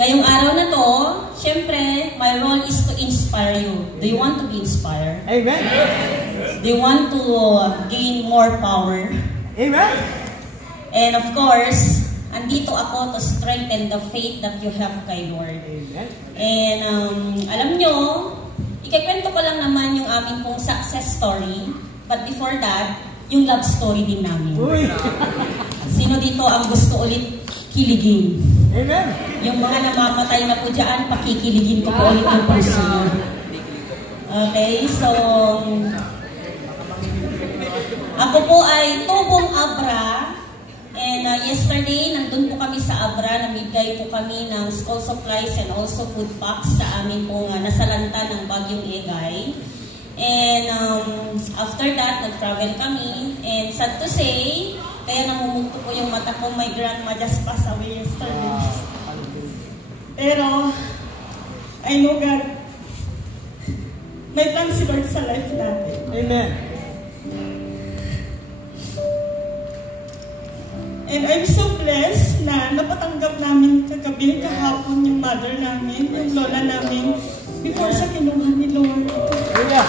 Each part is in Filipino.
Ngayong araw na to, syempre, my role is to inspire you. Do you want to be inspired? Amen. Do you want to gain more power? Amen. And of course, andito ako to strengthen the faith that you have kay Lord. Amen. And alam nyo, ikikwento ko lang naman yung aming pong success story. But before that, yung love story din namin. Uy. Sino dito ang gusto ulit kiligin? Amen. Yung mga namamatay na po dyan, pakikiligin ko po ulit yung person. Okay, so ako po ay tubong Abra. And yesterday, nandun po kami sa Abra, namigay po kami ng school supplies and also food packs sa amin pong nasalanta ng Bagyong Egay. And after that, nag-travel kami. And sad to say, kaya namumugto po yung mata ko, my grandma just passed away yesterday. Pero, I know God, may plan si Lord sa life natin. Amen. And I'm so blessed na napatanggap namin kagabi, kahapon yung mother namin, yung lola namin, before sa kinuha ni Lord. Yeah.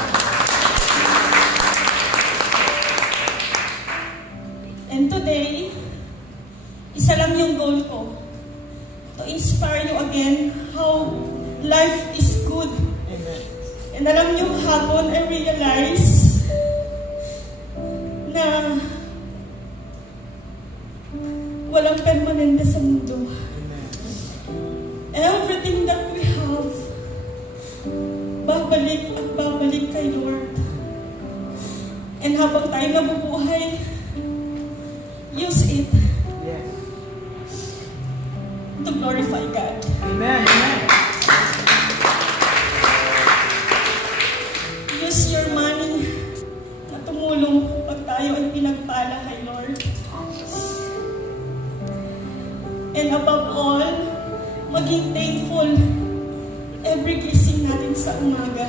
And today, isa lang yung goal ko. To inspire you again how life is good. Amen. And alam niyo, hapon I realize na walang permanente sa mundo. Amen. Everything that we have, babalik at babalik kay Lord. And habang tayo nabubuhay, use it Yes. to glorify God. Amen. Amen. Use your money na tumulong pag tayo ay pinagpala kay Lord. And above all, maging thankful every gising natin sa umaga.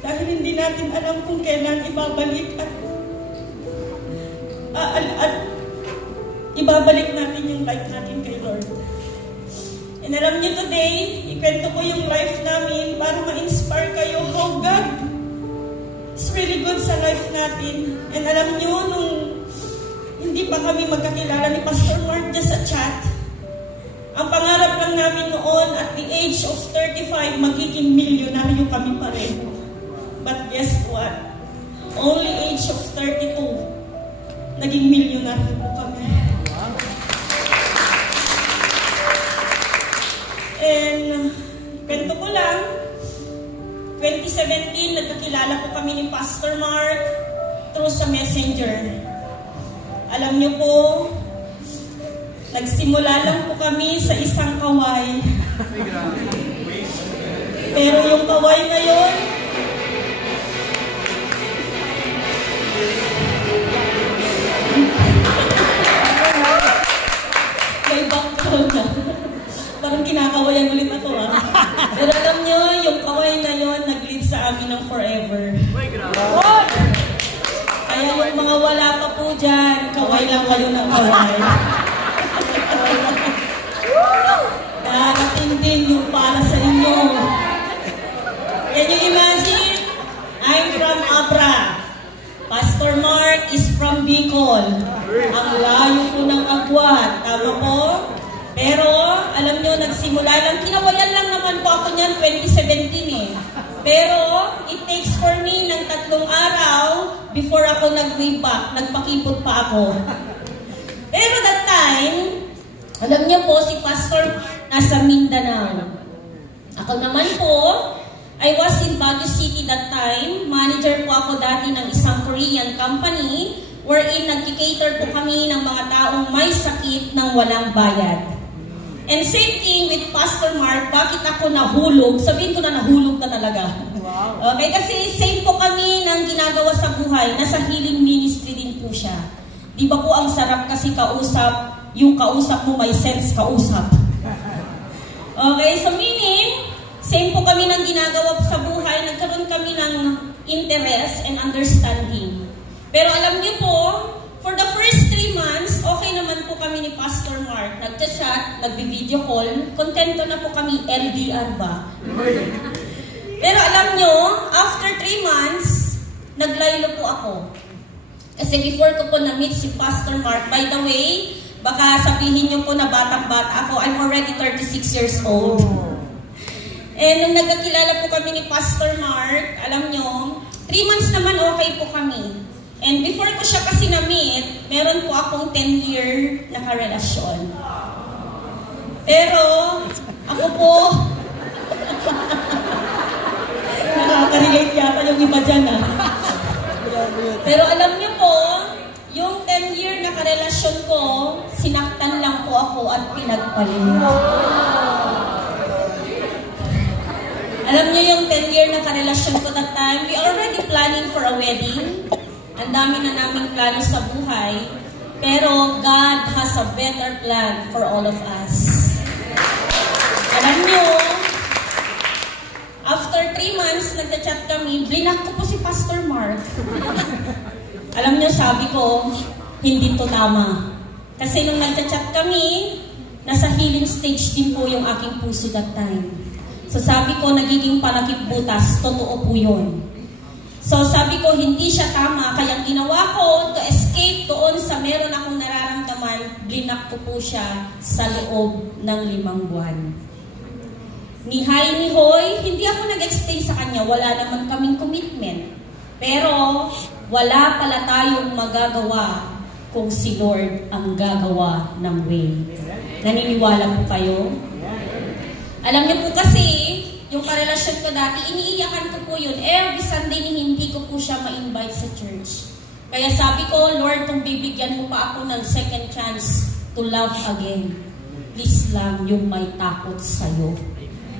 Dahil hindi natin alam kung kailan ibabalik at ibabalik natin yung life natin kay Lord. And alam niyo today, ikwento ko yung life namin para ma-inspire kayo how God is really good sa life natin. And alam niyo, nung hindi pa kami magkakilala ni Pastor Mark just sa chat, ang pangarap lang namin noon at the age of 35, magiging milyonaryo kami pareho. But guess what? Only age of 32, naging milyonaryo po kami. And kwento ko lang, 2017, nagkakilala po kami ni Pastor Mark through sa Messenger. Alam niyo po, nagsimula lang po kami sa isang kaway. Pero yung kaway na yun, may background na. Parang kinakawayan ulit ako Pero alam niyo, yung kaway na yun, nag-lead sa amin ng forever. Kaya yung mga wala pa po dyan, kaway lang kayo ng kaway. Darating din yung para sa inyo. Can you imagine? I'm from Abra. Pastor Mark is from Bicol. Ang layo po ng agwat. Tama po? Pero, alam nyo, nagsimula lang. Kinawayan lang naman po ako niyan 2017 Pero, it takes for me ng 3 araw before ako nag-way back. Nagpakipot pa ako. Pero that time, alam niyo po, si Pastor nasa Mindanao. Ako naman po, I was in Baguio City that time. Manager po ako dati ng isang Korean company wherein nag-cater po kami ng mga taong may sakit ng walang bayad. And same thing with Pastor Mark, bakit ako nahulog? Sabihin ko na nahulog ka talaga. Okay, kasi same po kami ng ginagawa sa buhay. Nasa healing ministry din po siya. Di ba po ang sarap kasi kausap, yung kausap mo may sense kausap. Okay, so meaning, same po kami ng ginagawa sa buhay. Nagkaroon kami ng interest and understanding. Pero alam niyo po, for the first 3 months, okay naman po po kami ni Pastor Mark, nagchat, nagbi-video call, kontento na po kami, LDR ba? Pero alam nyo, after 3 months, naglaylo po ako. Kasi before ko po na-meet si Pastor Mark, by the way, baka sabihin nyo po na batang-bata ako, I'm already 36 years old. And nung nagkakilala po kami ni Pastor Mark, alam nyo, 3 months naman okay po kami. And before ko siya kasi na-meet, meron po akong 10-year na karelasyon. Pero, ako po, nakaka-relate yata yung iba dyan Pero alam niyo po, yung 10-year na karelasyon ko, sinaktan lang po ako at pinagpalit. Alam niyo yung 10-year na karelasyon ko that time, we already planning for a wedding. Ang dami na naming plano sa buhay. Pero God has a better plan for all of us. Alam niyo, after 3 months, nagchat kami, blinak ko po si Pastor Mark. Alam niyo, sabi ko, hindi to tama. Kasi nung nagchat kami, nasa healing stage din po yung aking puso that time. So sabi ko, nagiging panakip butas, totoo po yun. So sabi ko, hindi siya tama, kaya ginawa ko to escape doon sa meron akong nararamdaman, blinak ko po siya sa loob ng 5 buwan. Ni Hay ni Hoy, hindi ako nag-explain sa kanya, wala naman kaming commitment. Pero wala pala tayong magagawa kung si Lord ang gagawa ng way. Naniniwala po kayo? Alam niyo po kasi, yung karelasyon ko dati, iniiyakan ko po yun. Every Sunday hindi ko po siya ma-invite sa church. Kaya sabi ko, Lord, kung bibigyan mo pa ako ng second chance to love again, please lang yung may takot sa'yo.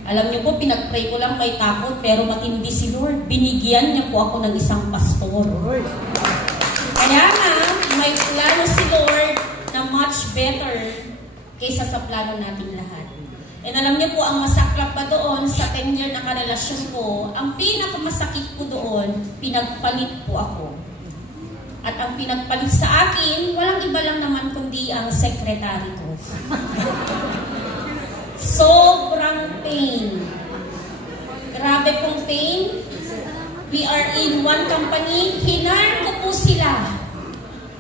Alam niyo po, pinag-pray ko lang may takot, pero matindi si Lord. Binigyan niya po ako ng isang pastor. Kaya nga, may plano si Lord na much better kaysa sa plano natin lahat. And alam niyo po, ang masaklap pa doon sa 10-year na karelasyon ko, ang pinakamasakit po doon, pinagpalit po ako. At ang pinagpalit sa akin, walang iba lang naman kundi ang sekretary ko. Sobrang pain. Grabe pong pain. We are in one company. Hinar ko po sila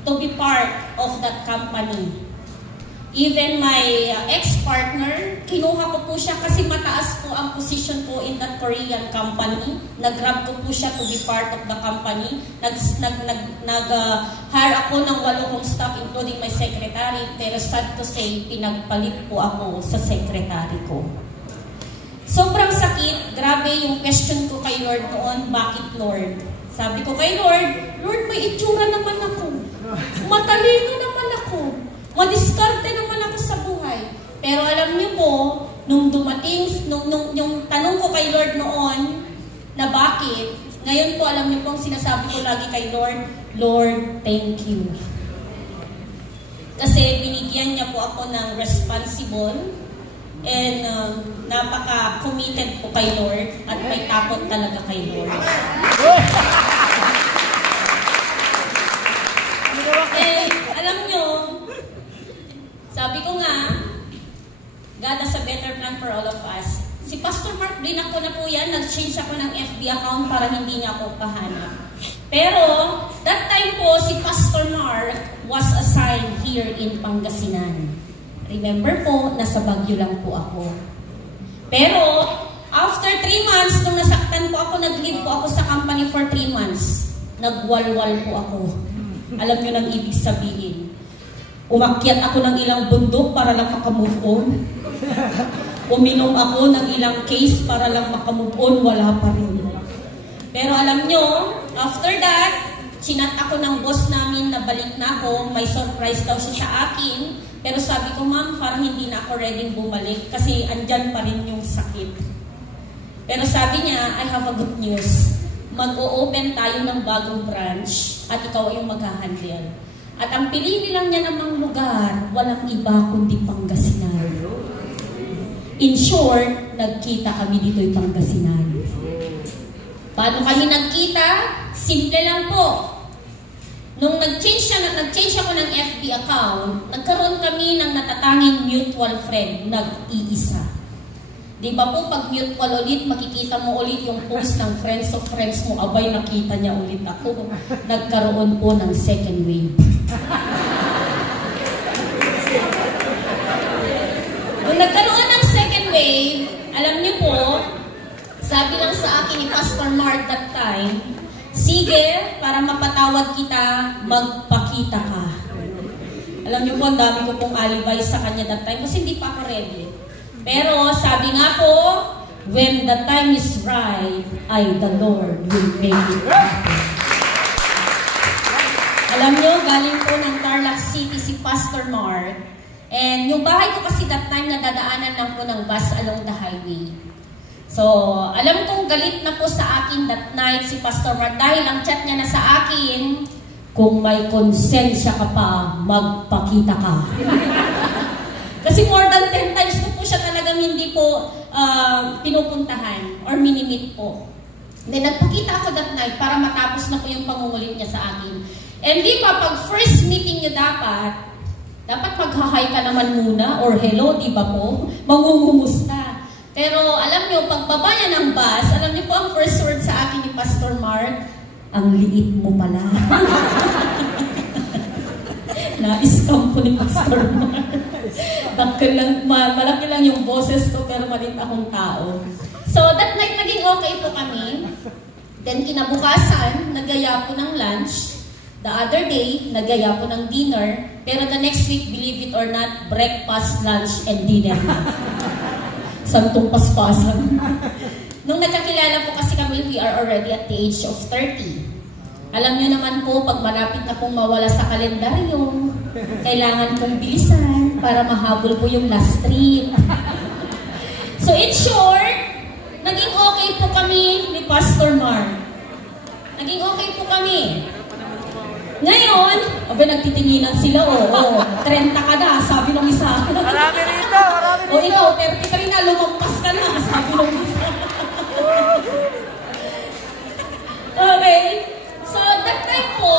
to be part of that company. Even my ex-partner, kinuha ko po siya kasi mataas po ang position ko in that Korean company. Nag-grab ko po siya to be part of the company. Nag-hire ako ng 8 kong staff including my secretary. Pero sad to say, pinagpalit po ako sa secretary ko. Sobrang sakit. Grabe yung question ko kay Lord noon. Bakit Lord? Sabi ko kay Lord, Lord, may itsura naman ako. Matalino naman ako. Madiskarte naman ako sa buhay. Pero alam niyo po, nung dumating, yung tanong ko kay Lord noon, na bakit, ngayon po alam niyo po ang sinasabi ko lagi kay Lord, Lord, thank you. Kasi binigyan niya po ako ng responsible and napaka-committed po kay Lord at may takot talaga kay Lord. And alam niyo, sabi ko nga, God has a better plan for all of us. Si Pastor Mark, blinak ko na po yan. Nag-change ako ng FB account para hindi niya ako kahanap. Pero, that time po, si Pastor Mark was assigned here in Pangasinan. Remember po, nasa Baguio lang po ako. Pero, after 3 months, nung nasaktan po ako, nag-leave po ako sa company for 3 months. Nagwalwal po ako. Alam niyo nang ibig sabihin. Umakyat ako ng ilang bundok para lang makamove on. Uminom ako ng ilang case para lang makamove on, wala pa rin. Pero alam nyo, after that, chinat ako ng boss namin na balik na ako, may surprise daw siya sa akin. Pero sabi ko, ma'am, parang hindi na ako ready bumalik kasi andyan pa rin yung sakit. Pero sabi niya, I have a good news. Mag-o-open tayo ng bagong branch at ikaw yung maghahandle. At ang pinili lang niya namang lugar, walang iba kundi Pangasinan. In short, nagkita kami dito'y Pangasinan. Paano kami nagkita? Simple lang po. Nung nag-change ako ng FB account, nagkaroon kami ng natatanging mutual friend, nag-iisa. Di ba po, pag mutual ulit, makikita mo ulit yung post ng friends of friends mo, abay, nakita niya ulit ako. Nagkaroon po ng second wave. Nung nagkaroon ng second wave, alam niyo po, sabi lang sa akin ni Pastor Mark that time, sige, para mapatawad kita, magpakita ka. Alam niyo po, ang dami ko pong alibay sa kanya that time kasi hindi pa ako ready. Pero sabi nga po, when the time is right, the Lord will make it happen. Alam niyo, galing po ng Tarlac City si Pastor Mark. And yung bahay ko kasi that time, nadadaanan lang po ng bus along the highway. So, alam kong galit na po sa akin that night si Pastor Mark dahil ang chat niya na sa akin, kung may konsensya ka pa, magpakita ka. Kasi more than 10 times ko po siya talagang hindi po pinupuntahan or minimit po. Then nagpakita ako that night para matapos na po yung pangungulit niya sa akin. And di ba, pag first meeting niyo dapat mag-hi ka naman muna or hello, di ba po? Mangungumusta. Pero alam niyo, pagbaba niya ng bus, alam niyo po ang first word sa akin ni Pastor Mark, ang liit mo pala. Na-scam po ni Pastor Mark. Malaki lang yung boses ko pero maliit akong tao. So that night naging okay po kami. Then kinabukasan, nagaya po ng lunch. The other day, nagaya po ng dinner. Pero the next week, believe it or not, breakfast, lunch, and dinner na. Santong paspasan. Nung nagkakilala po kasi kami, we are already at the age of 30. Alam nyo naman po, pag malapit na pong mawala sa kalendaryo, kailangan pong bilisan para mahabol po yung last trip. So in short, naging okay po kami ni Pastor Mark. Naging okay po kami. Ngayon, nagtitinginan sila, 30 ka na, sabi ng isa. Marami rito, marami rito. O ikaw, 33 na, lumampas ka na, sabi ng isa. Okay. So, that time po,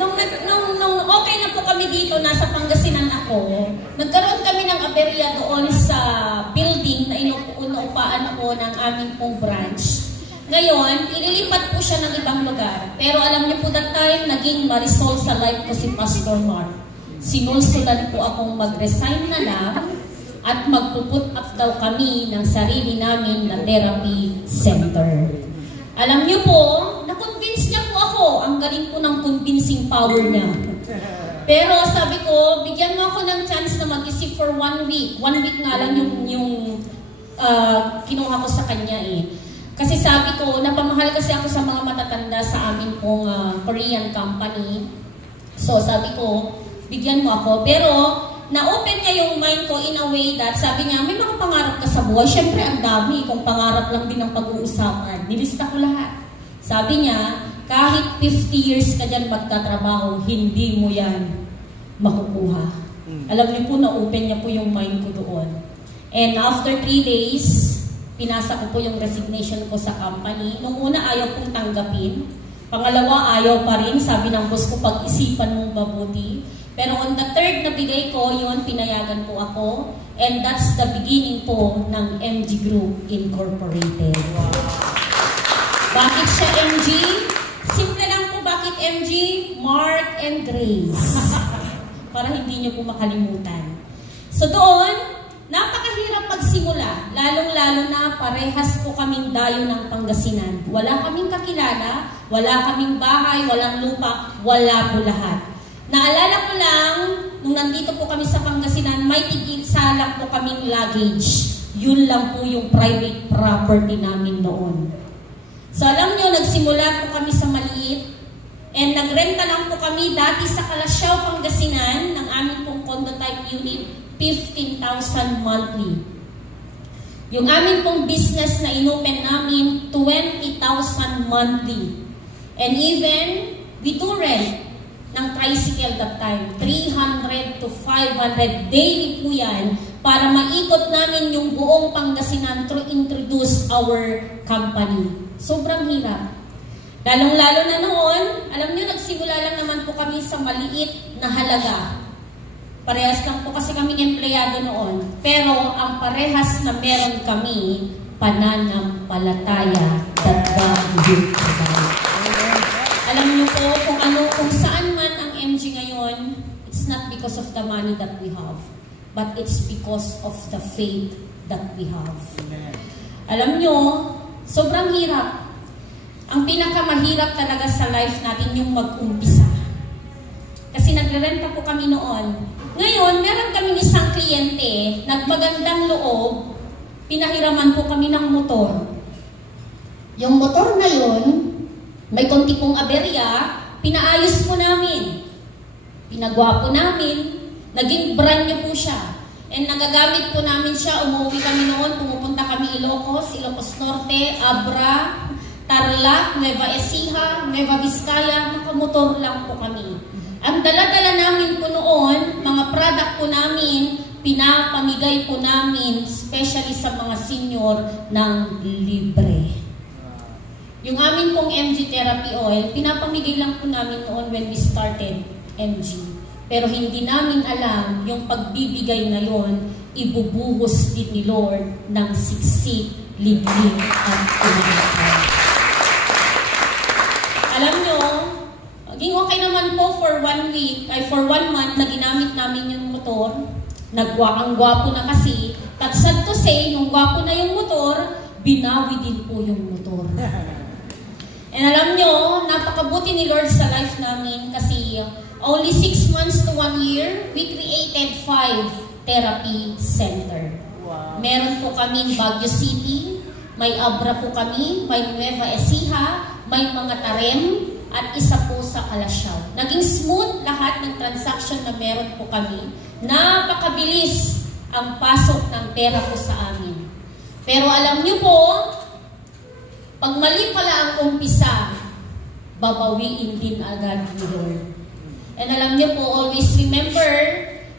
nung okay na po kami dito, nasa Pangasinan ako, nagkaroon kami ng aberya doon sa building na inuupaan ako ng aming pong branch. Ngayon, ililipat po siya ng ibang lugar. Pero alam niyo po that time, naging marisol sa life ko si Pastor Mark. Sinulsudan po akong mag-resign na lang at magpuput up daw kami ng sarili namin na therapy center. Alam niyo po, na-convince niya po ako. Ang galing po ng convincing power niya. Pero sabi ko, bigyan mo ako ng chance na mag-isip for 1 week. 1 week nga lang yung kinuha ko sa kanya eh. Kasi sabi ko, napamahal kasi ako sa mga matatanda sa amin pong Korean company. So sabi ko, bigyan mo ako. Pero na-open niya yung mind ko in a way that sabi niya, may mga pangarap ka sa buhay. Siyempre, ang dami. Kung pangarap lang din ang pag-uusapan. Nilista ko lahat. Sabi niya, kahit 50 years ka dyan magtatrabaho, hindi mo yan makukuha. Alam niyo po, na-open niya po yung mind ko doon. And after 3 days, pinasa ko po yung resignation ko sa company. Nung una, ayaw kong tanggapin. Pangalawa, ayaw pa rin. Sabi ng boss ko, pag-isipan mong mabuti. Pero on the third na bigay ko, yun, pinayagan po ako. And that's the beginning po ng MG Group Incorporated. Wow. Bakit siya MG? Simple lang po, bakit MG? Mark and Grace. Para hindi nyo po makalimutan. So doon, napakahirap magsimula. Lalong-lalo na parehas po kaming dayo ng Pangasinan. Wala kaming kakilala, wala kaming bahay, walang lupa, wala po lahat. Naalala ko lang, nung nandito po kami sa Pangasinan, may tig-isa lang po kaming luggage. Yun lang po yung private property namin noon. So alam nyo, nagsimula po kami sa maliit. And nagrenta lang po kami dati sa Calasiao, Pangasinan, ng aming pong condo type unit, 15,000 monthly. Yung amin pong business na inopen namin, 20,000 monthly. And even, we do rent ng tricycle that time. 300 to 500 daily po yan para maikot namin yung buong Pangasinan to introduce our company. Sobrang hirap. Lalong-lalo na noon, alam nyo, nagsimula lang naman po kami sa maliit na halaga. Parehas lang po kasi kaming empleyado noon. Pero ang parehas na meron kami, pananampalataya that God will provide. Alam nyo po kung saan man ang MG ngayon, it's not because of the money that we have, but it's because of the faith that we have. Alam nyo, sobrang hirap. Ang pinakamahirap talaga sa life natin yung mag-umpisa. Kasi nagre-renta po kami noon. Ngayon, meron kaming isang kliyente, nagmagandang loob, pinahiraman po kami ng motor. Yung motor na yun, may konti pong aberya, pinaayos po namin. Pinagwapo namin, naging brand new po siya. And nagagamit po namin siya, umuwi kami noon, pumupunta kami Ilocos Norte, Abra, Tarlac, Nueva Ecija, Nueva Vizcaya, nakamotor lang po kami. Ang dala-dala namin po noon, mga product po namin, pinapamigay po namin, especially sa mga senior, ng libre. Yung amin pong MG Therapy Oil, pinapamigay lang po namin noon when we started MG. Pero hindi namin alam, yung pagbibigay na yon, ibubuhos din ni Lord ng siksik, liglig, at umagal. Alam nyo, maging okay naman po for 1 week, ay for 1 month na ginamit namin yung motor. Ang gwapo na kasi. But sad to say, nung gwapo na yung motor, binawi din po yung motor. And alam nyo, napakabuti ni Lord sa life namin kasi only 6 months to 1 year, we created 5 therapy center. Wow. Meron po kami Baguio City, may Abra po kami, may Nueva Ecija, may mga Tarem, at isa po sa Calasiao. Naging smooth lahat ng transaction na meron po kami. Napakabilis ang pasok ng pera po sa amin. Pero alam niyo po, pag mali pala ang umpisa, babawiin din agad ni Lord. And alam niyo po, always remember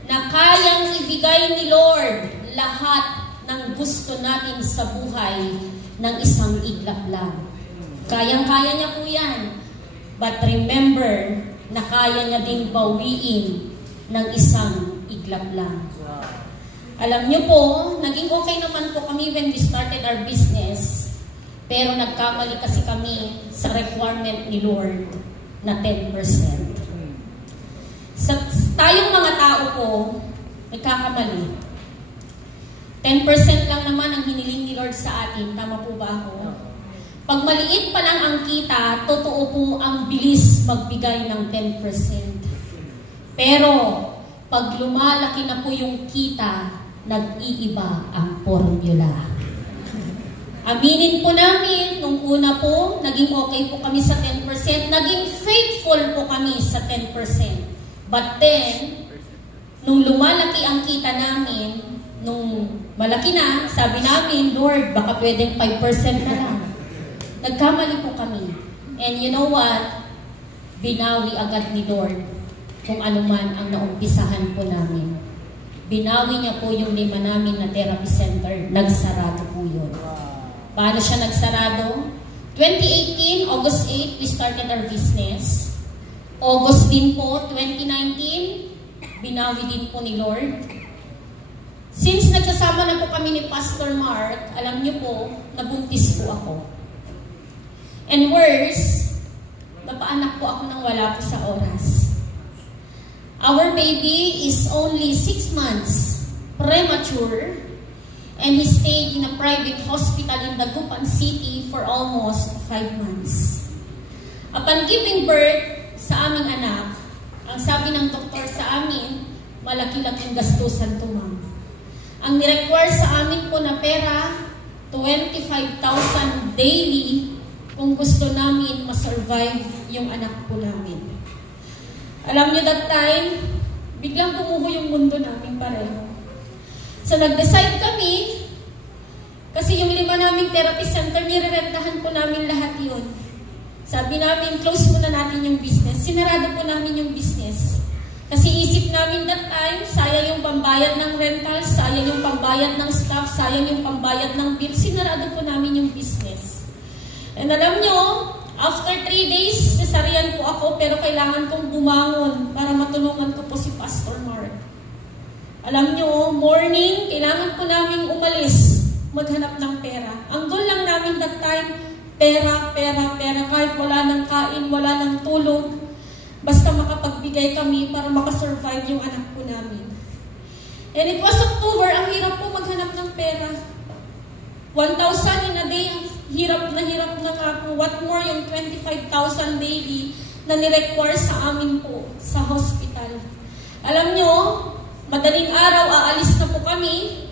na kayang ibigay ni Lord lahat ng gusto natin sa buhay ng isang iglap lang. Kayang-kaya niya po yan. But remember na kaya niya ding bawiin ng isang iglap lang. Alam niyo po, naging okay naman po kami when we started our business. Pero nagkamali kasi kami sa requirement ni Lord na 10%. Tayong mga tao po, nagkakamali. 10% lang naman ang hiniling ni Lord sa atin. Tama po ba ako? Pag maliit pa lang ang kita, totoo po ang bilis magbigay ng 10%. Pero, pag lumalaki na po yung kita, nag-iiba ang formula. Aminin po namin, nung una po, naging okay po kami sa 10%, naging faithful po kami sa 10%. But then, nung lumalaki ang kita namin, nung malaki na, sabi namin, Lord, baka pwedeng 5% na lang. Nagkamali po kami. And you know what? Binawi agad ni Lord kung ano man ang naumpisahan po namin. Binawi niya po yung 5 namin na therapy center. Nagsarado po yun. Paano siya nagsarado? 2018, August 8, we started our business. August din po, 2019, binawi din po ni Lord. Since nagsasama na po kami ni Pastor Mark, alam niyo po, nabuntis po ako. And worse, napaanak po ako nang wala po sa oras. Our baby is only 6 months premature, and he stayed in a private hospital in Dagupan City for almost 5 months. Upon giving birth sa aming anak, ang sabi ng doktor sa amin, malaki-laking gastusan to, ma'am. Ang nirequire sa amin po na pera, 25,000 daily kung gusto namin ma-survive yung anak po namin. Alam niyo that time, biglang gumuho yung mundo namin pareho. So nag-decide kami, kasi yung 5 naming therapy center, nirerentahan po namin lahat yun. Sabi namin, close muna natin yung business. Sinarado po namin yung business. Kasi isip namin that time, sayang yung pambayad ng rental, sayang yung pambayad ng staff, sayang yung pambayad ng bill. Sinarado po namin yung business. And alam nyo, After 3 days, cesarean po ako, pero kailangan kong bumangon para matulungan ko po si Pastor Mark. Alam nyo, morning, kailangan po namin umalis, maghanap ng pera. Ang goal lang namin that time, pera, pera, pera. Kahit wala ng kain, wala ng tulog, basta makapagbigay kami para makasurvive yung anak po namin. And it was October, ang hirap po maghanap ng pera. 1,000 in a day, hirap na nga po. What more yung 25,000 daily na nirequire sa amin po sa hospital. Alam nyo, madaling araw, aalis na po kami.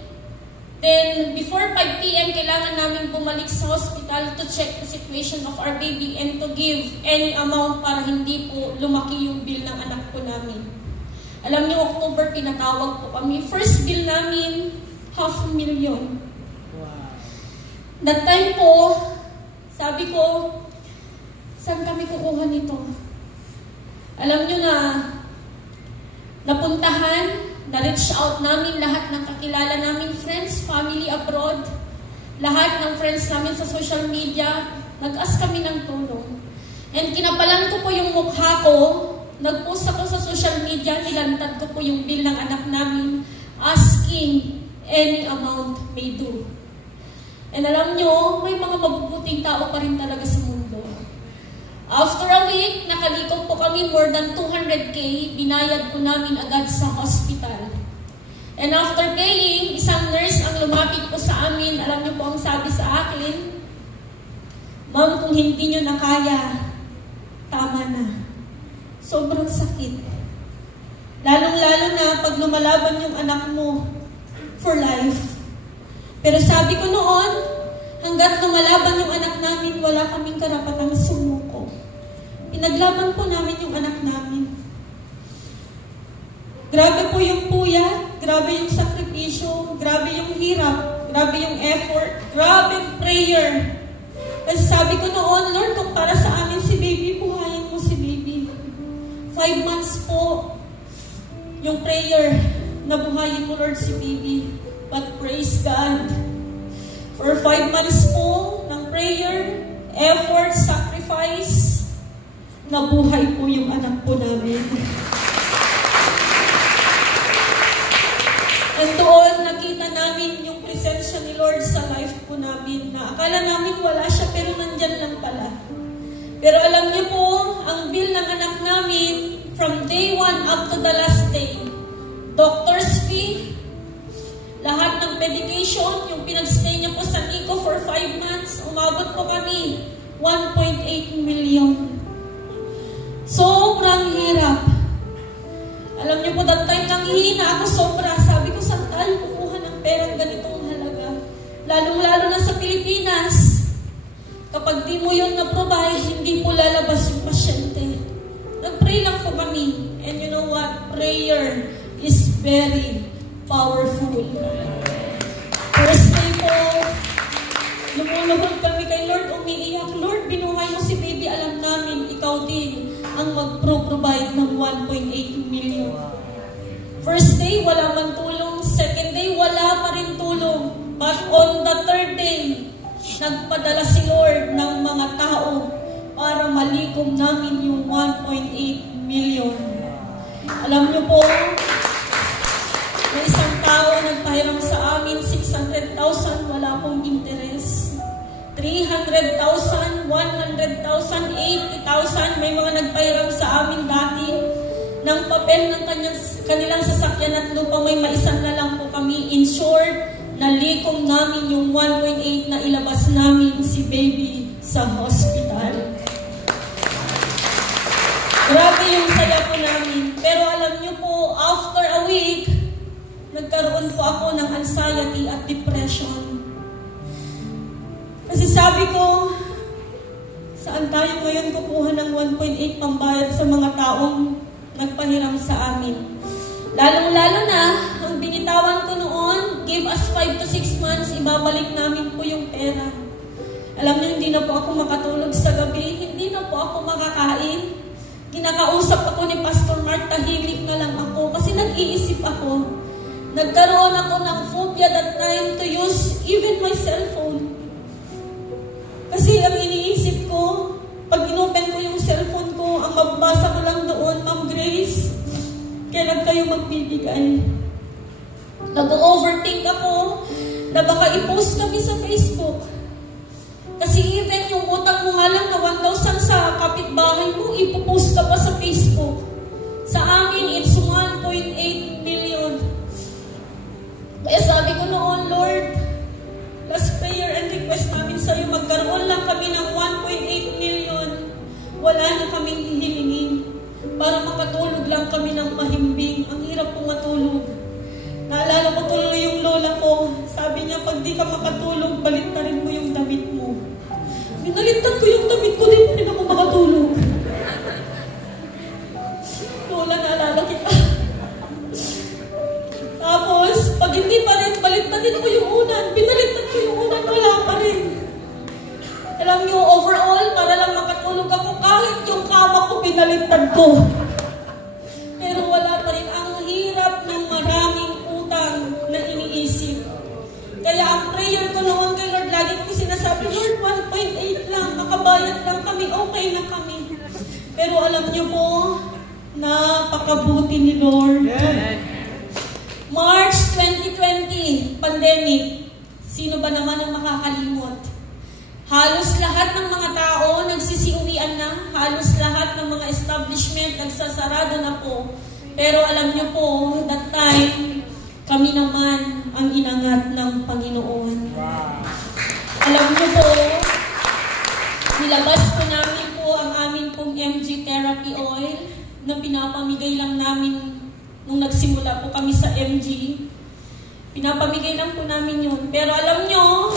Then, before 5 p.m., kailangan namin bumalik sa hospital to check the situation of our baby and to give any amount para hindi po lumaki yung bill ng anak po namin. Alam niyo, October, pinatawag po kami. First bill namin, 500,000. That time po, sabi ko, saan kami kukuha nito? Alam niyo na, napuntahan, na-reach out namin lahat ng kakilala namin, friends, family abroad, lahat ng friends namin sa social media, nag-ask kami ng tulong. And kinapalan ko po yung mukha ko, nag-post ako sa social media, nilantad ko po yung bill ng anak namin, asking any amount may do. And alam nyo, may mga mabubuting tao pa rin talaga sa mundo. After a week, nakalikot po kami more than 200K, binayad po namin agad sa hospital. And after paying, isang nurse ang lumapit po sa amin, alam niyo po ang sabi sa akin, "Ma'am, kung hindi niyo na kaya, tama na. Sobrang sakit. Lalong-lalo na pag lumalaban yung anak mo for life." Pero sabi ko noon, hanggat lumalaban yung anak namin, wala kaming karapatang sumuko. Pinaglaban po namin yung anak namin. Grabe po yung puyat, grabe yung sakripisyo, grabe yung hirap, grabe yung effort, grabe yung prayer. Kasi sabi ko noon, Lord, kung para sa amin si baby, buhayin mo si baby. 5 months po yung prayer na buhayin mo, Lord, si baby. But praise God, for 5 months po ng prayer, effort, sacrifice, nabuhay po yung anak po namin. And doon, nakita namin yung presensya ni Lord sa life po namin, na akala namin wala siya, pero nandyan lang pala. Pero alam niyo po, ang bill ng anak namin, from day 1 up to the last day, doctor's fee, lahat ng medication, yung pinag-stay niya po sa Nico for 5 months, umabot po kami, 1.8 million. Sobrang hirap. Alam niyo po, that time nanghihina ako sobra. Sabi ko, saan tayo kukuha ng perang ganitong halaga? Lalong-lalo na sa Pilipinas. Kapag di mo yun na-provide, hindi po lalabas yung pasyente. Nag-pray lang po kami. And you know what? Prayer is very powerful. First day po, lumuluhod kami kay Lord, umiiyak. Lord, binuhay mo si baby. Alam namin, ikaw din ang mag-provide ng 1.8 million. First day, wala man tulong. Second day, wala pa rin tulong. But on the third day, nagpadala si Lord ng mga tao para malikom namin yung 1.8 million. Alam niyo po, may isang tao nagpahiram sa amin 600,000, wala pong interes. 300,000, 100,000, 80,000, may mga nagpahiram sa amin dati ng papel ng kanilang sasakyan at lupa, may maisan na lang po kami. In short, nalikom namin yung 1.8 na ilabas namin si baby sa hospital. Grabe yung saya po namin. Pero alam niyo po, after a week, nagkaroon po ako ng anxiety at depression. Kasi sabi ko, saan tayo ngayon kukuha ng 1.8 pambayad sa mga taong nagpahiram sa amin? Lalong-lalo na, ang binitawan ko noon, give us 5 to 6 months, ibabalik namin po yung pera. Alam niyo, hindi na po ako makatulog sa gabi, hindi na po ako makakain. Kinakausap ako ni Pastor Mark, tahimik na lang ako kasi nag-iisip ako. Nagkaroon ako ng phobia that time to use even my cellphone. Kasi ang iniisip ko, pag days, kailan kayo magbibigay? Nag-overthink ako na baka i-post kami sa Facebook. Kasi even yung utang mo nga lang na 1,000 sa kapitbahay mo, ipopost ka pa sa Facebook. Sa amin, it's 1.8 million. Kaya sabi ko noon, Lord, last prayer and request namin sa'yo, magkaroon lang kami ng 1.8 million. Wala na kaming hihilingin. Para makatulog lang kami ng mahimbing. Ang hirap po matulog. Naalala ko tuloy yung lola ko. Sabi niya, pag di ka makatulog, balit na rin mo yung damit mo. Binaliktad ko yung damit ko, di pa rin ako makatulog. Lola, naalala kita. Tapos, pag hindi pa rin, baliktadin mo yung unan. Binaliktad ko yung unan, wala pa rin. Alam niyo, overall, para lang makatulog ako, kahit yung kama ko, binaliktad ko. Pero wala pa rin. Ang hirap ng maraming utang na iniisip. Kaya ang prayer ko noon kay Lord, lagi ko sinasabi, Lord, 1.8 lang, makabayad lang kami, okay na kami. Pero alam niyo po, napakabuti ni Lord. March 2020, pandemic. Sino ba naman ang makakalimot? Halos lahat ng mga tao nagsisiuwian na, halos lahat ng mga establishment nagsasarado na po. Pero alam niyo po, that time, kami naman ang inangat ng Panginoon. Alam niyo po, nilabas po namin po ang amin pong MG Therapy Oil na pinapamigay lang namin nung nagsimula po kami sa MG. Pinapamigay lang po namin yun. Pero alam nyo,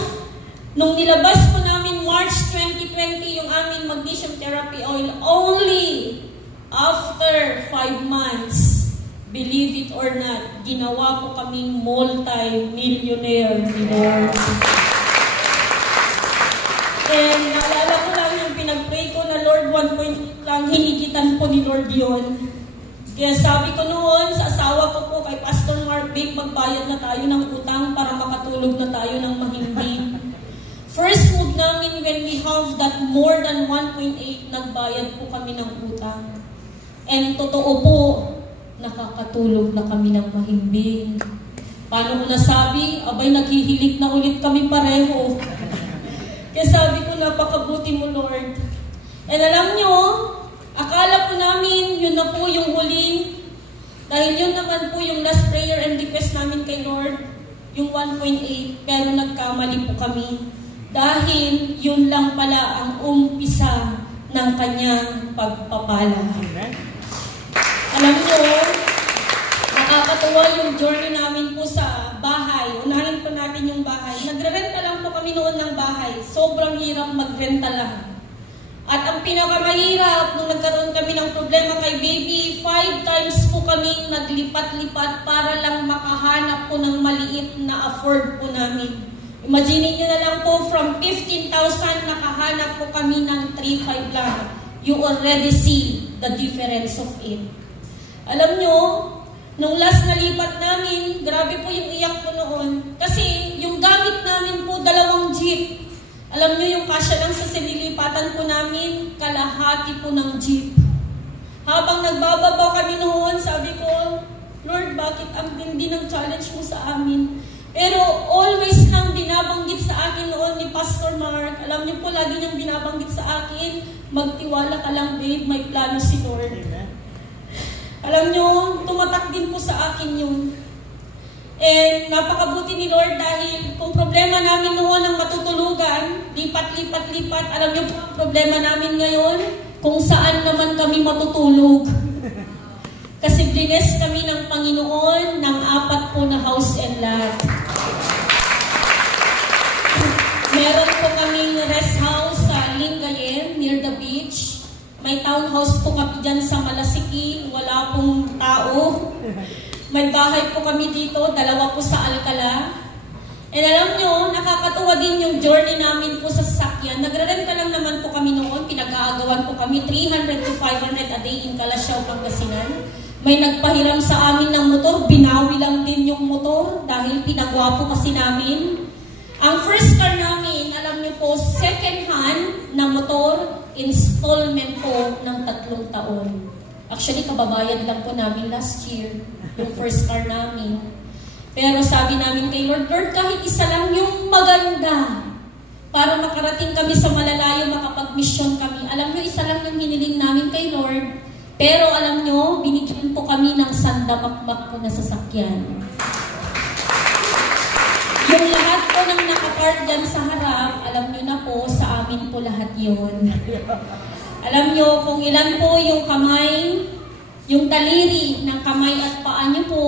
nung nilabas po namin March 2020 yung amin magnesium therapy oil, only after 5 months, believe it or not, ginawa po kaming multi-millionaire ni Lord. And naalala ko lang yung pinag-pray ko na Lord, 1 lang, hinigitan po ni Lord yun. Kaya sabi ko noon sa asawa ko po kay Pastor Mark, babe, magbayad na tayo ng utang para makatulog na tayo ng mahimbing. First move namin when we have that more than 1.8, nagbayad po kami ng utang. And totoo po, nakakatulog na kami ng mahimbing. Paano ko nasabi? Abay, naghihilik na ulit kami pareho. Kaya sabi ko, napakabuti mo, Lord. And alam nyo, akala po namin, yun na po yung huli. Dahil yun naman po yung last prayer and request namin kay Lord, yung 1.8, pero nagkamali po kami. Dahil yun lang pala ang umpisa ng kanyang pagpapala. Amen. Alam nyo, nakakatuwa yung journey namin po sa bahay. Unahin po natin yung bahay. Nagrerenta lang po kami noon ng bahay. Sobrang hirap magrenta lang. At ang pinakamahirap, nung nagkaroon kami ng problema kay baby, 5 times po kaming naglipat-lipat para lang makahanap po ng maliit na afford po namin. Imagine nyo na lang po, from 15,000, nakahanap po kami ng 3,500 lang. You already see the difference of it. Alam nyo, nung last na lipat namin, grabe po yung iyak ko noon. Kasi yung gamit namin po, 2 jeep. Alam nyo, yung kasya lang sa sinilipatan po namin, kalahati po ng jeep. Habang nagbababa kami noon, sabi ko, Lord, bakit ang tindi ng challenge mo sa amin? Pero always nang binabanggit sa akin noon ni Pastor Mark, alam niyo po, lagi niyang binabanggit sa akin, magtiwala ka lang, babe, may plano si Lord. Amen. Alam niyo, tumatak din po sa akin yun. And napakabuti ni Lord dahil kung problema namin noon ang matutulugan, lipat-lipat-lipat, alam niyo po ang problema namin ngayon, kung saan naman kami matutulog. Kasi bless kami ng Panginoon ng 4 po na house and lot. Meron po kaming rest house sa Lingayen, near the beach. May townhouse po kami dyan sa Malasiki, wala pong tao. May bahay po kami dito, 2 po sa Alcala. And alam nyo, nakakatuwa din yung journey namin po sa sasakyan. Nagrerenta lang naman po kami noon, pinag-aagawan po kami 300 to 500 a day in Calasiao, Pangasinan. May nagpahiram sa amin ng motor, binawi lang din yung motor dahil pinagwapo kasi namin. Ang first car namin, alam nyo po, second hand na motor, installment po ng 3 taon. Actually, kababayan lang po namin last year, yung first car namin. Pero sabi namin kay Lord, Lord, kahit isa lang yung maganda, para makarating kami sa malalayo, makapag-mission kami. Alam nyo, isa lang yung hiniling namin kay Lord. Pero alam nyo, binigyan po kami ng sandamakmak po na sasakyan. Yung lahat po ng nakapark dyan sa harap, alam nyo na po, sa amin po lahat yun. Alam nyo kung ilan po yung kamay, yung daliri ng kamay at paa nyo po,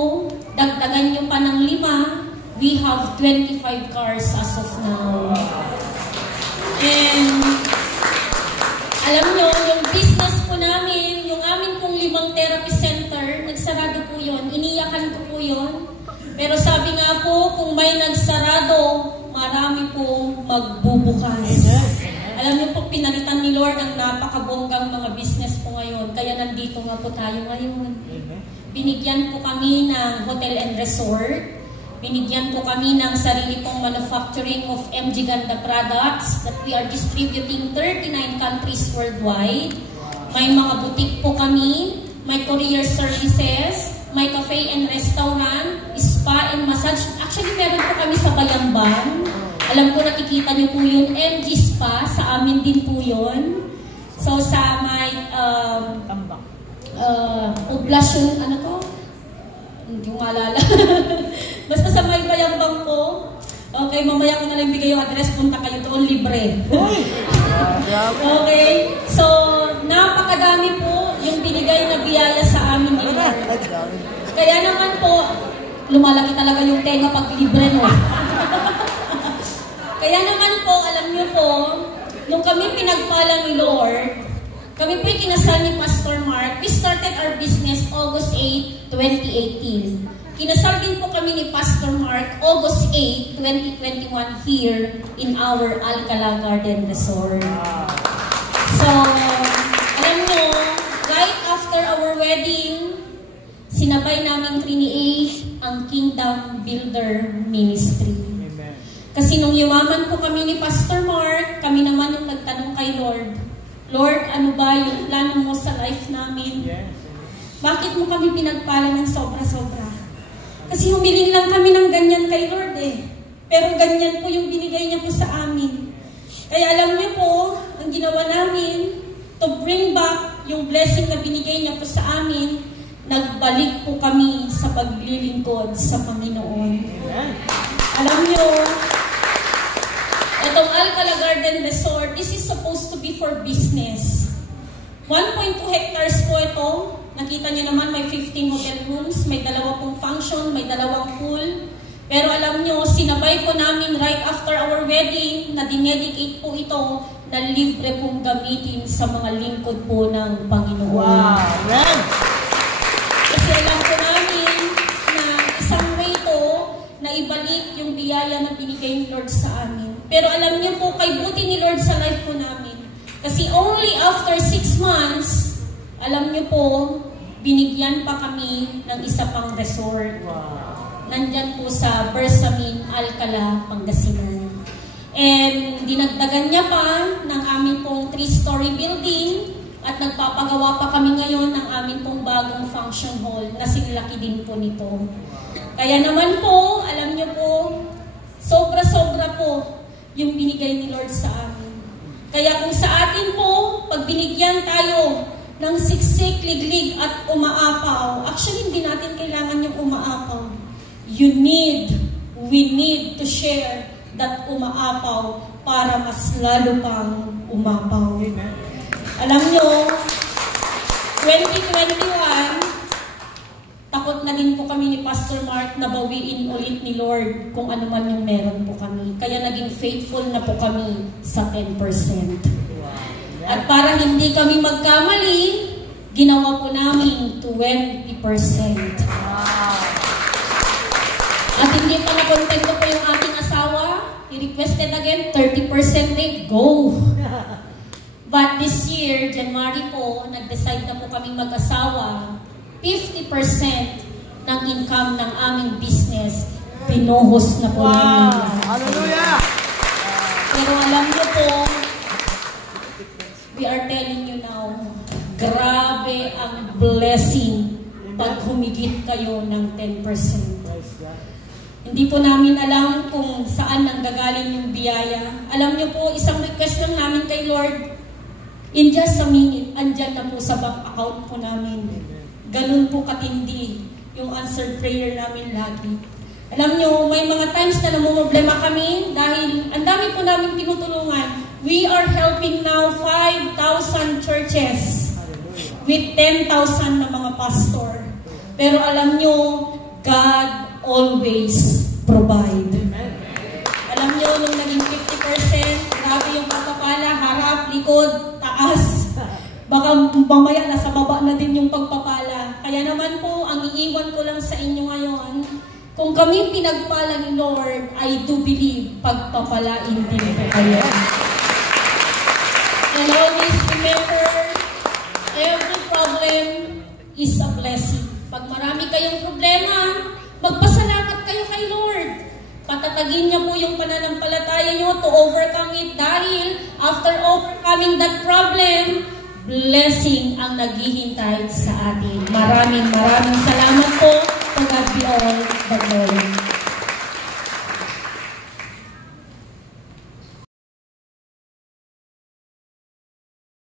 dagdagan nyo pa ng 5, we have 25 cars as of now. And alam nyo, yung business po namin, yung amin pong 5 therapy center, nagsarado po yun, iniyakan ko po yun. Pero sabi nga po, kung may nagsarado, marami pong magbubukas. Alam niyo po, pinalitan ni Lord ang napakabonggang mga business po ngayon. Kaya nandito nga po tayo ngayon. Binigyan po kami ng hotel and resort. Binigyan po kami ng sarili pong manufacturing of MG Ganda products that we are distributing 39 countries worldwide. May mga boutique po kami, may courier services, may cafe and restaurant, spa and massage. Actually, meron po kami sa Bayambang. Alam ko nakikita niyo po yung MG Spa, sa amin din po yun. So sa may poblasyon, ano to? Hindi ko maalala. Basta sa may Bayambang po. Okay, mamaya ko na lang bigay yung address, punta kayo doon, libre. Okay, so napakadami po yung binigay na biyaya sa amin ni Lord. Kaya naman po, lumalaki talaga yung tenga pag libre, no? Kaya naman po, alam niyo po, nung kami pinagpala ni Lord, kami po kinasal ni Pastor Mark. We started our business August 8, 2018. Kinasal din po kami ni Pastor Mark August 8, 2021 here in our Alcala Garden Resort. So, alam niyo, right after our wedding, sinabay namin create ang Kingdom Builder Ministry. Kasi nung yumaman po kami ni Pastor Mark, kami naman yung nagtanong kay Lord, Lord, ano ba yung plano mo sa life namin? Bakit mo kami pinagpala ng sobra-sobra? Kasi humiling lang kami ng ganyan kay Lord eh. Pero ganyan po yung binigay niya po sa amin. Kaya alam niyo po, ang ginawa namin, to bring back yung blessing na binigay niya po sa amin, nagbalik po kami sa paglilingkod sa Panginoon. Alam niyo, itong Alcala Garden Resort, this is supposed to be for business. 1.2 hectares po ito. Nakita niyo naman may 15 hotel rooms, may 2 pong function, may 2 pool. Pero alam niyo, sinabay po namin right after our wedding na dinedicate po ito na libre pong gamitin sa mga lingkod po ng Panginoon. Wow! Man. Kasi alam po namin na isang way ito na ibalik yung biyaya na binigay ni Lord sa amin. Pero alam niyo po, kay buti ni Lord sa life po namin. Kasi only after 6 months, alam niyo po, binigyan pa kami ng isa pang resort. Nandyan po sa Bersamin, Alcala, Pangasinan. And dinagdagan niya pa ng aming pong 3-story building at nagpapagawa pa kami ngayon ng aming pong bagong function hall na sinilaki din po nito. Kaya naman po, alam niyo po, sobra-sobra po yung binigay ni Lord sa amin. Kaya kung sa atin po, pag binigyan tayo ng siksik, liglig at umaapaw, actually hindi natin kailangan yung umaapaw. We need to share that umaapaw para mas lalo pang umapaw. Amen. Alam nyo, 2021, takot na din po kami ni Pastor Mark na bawiin ulit ni Lord kung ano man yung meron po kami. Kaya naging faithful na po kami sa 10%. At para hindi kami magkamali, ginawa po namin 20%. At hindi pa nakontento po yung ating asawa, he requested again 30% rate, go! But this year, January po, nag-decide na po kaming mag-asawa, 50% ng income ng aming business, pinuhos na po namin. Hallelujah! Pero alam niyo po, we are telling you now, Grabe ang blessing pag humigit kayo ng 10%. Hindi po namin alam kung saan nanggagaling yung biyaya. Alam niyo po, isang request lang namin kay Lord, in just a minute, andyan na po sa bank account po namin. Ganun po katindi yung answered prayer namin lagi. Alam nyo, may mga times na namumroblema kami dahil ang dami po namin tinutulungan. We are helping now 5,000 churches with 10,000 na mga pastor. Pero alam nyo, God always provide. Alam nyo, nung naging 50%, grabe yung pagpapala, harap, likod, taas. Baka mamaya nasa baba na din yung pagpapala. Kaya naman po, ang iiwan ko lang sa inyo ngayon, kung kami pinagpala ni Lord, I do believe pagpapalain din po kayo. And always remember, every problem is a blessing. Pag marami kayong problema, magpasalamat kayo kay Lord. Patatagin niya po yung pananampalataya niyo to overcome it dahil after overcoming that problem, blessing ang naghihintay sa atin. Maraming salamat po. To God be all.